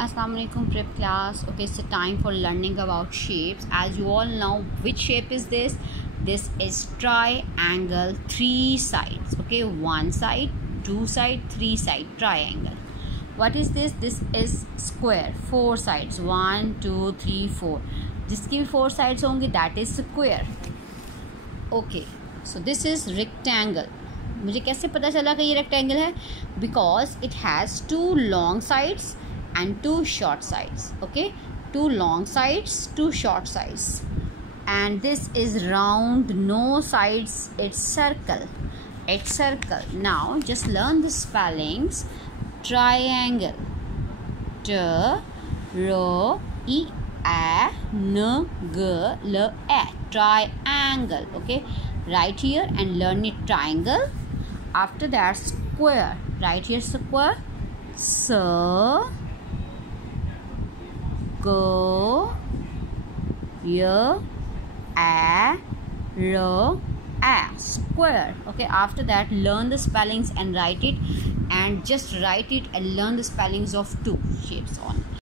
Assalamu alaikum prep class. Okay, it's time for learning about shapes. As you all know, which shape is this? This is triangle, three sides. Okay, one side, two side, three side triangle. What is this? This is square, four sides. 1 2 3 4. जिसकी भी four sides होंगी that is square. Okay, so this is rectangle. मुझे कैसे पता चला कि ये rectangle है? Because it has two long sides and two short sides. Okay, two long sides, two short sides, and this is round, no sides, it's circle. Now just learn the spellings. Triangle, t r e a n g l a, triangle. Okay, right here and learn it. Triangle. After that, square. Right here, square. Go square. Okay, after that learn the spellings and write it, and just write it and learn the spellings of two shapes on.